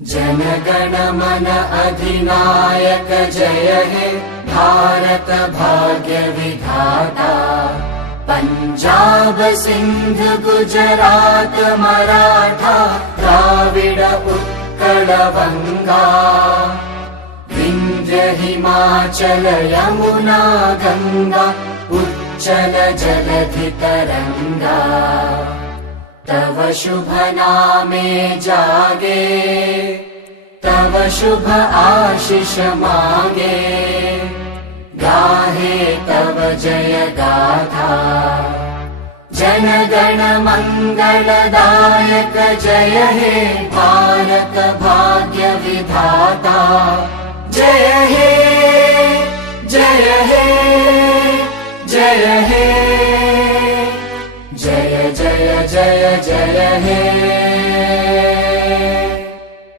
जनगण मन अधिनायक जय हे भारत भाग्य विधाता। पंजाब सिंध गुजरात मराठा द्राविड उत्कल बंगा। विंध्य हिमाचल यमुना गंगा उच्चल जलधि तरंगा। तव शुभ नामे जागे तव शुभ आशीष मागे। गाहे तव जय गाथा जनगण मंगलदायक जय हे भारत भाग्य विधाता। जय हे जय हे जय हे जय जय जय जय हे।